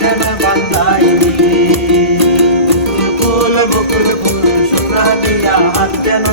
কেন বান্দাইনি ফুল ফুল শুক্রা হাত কেন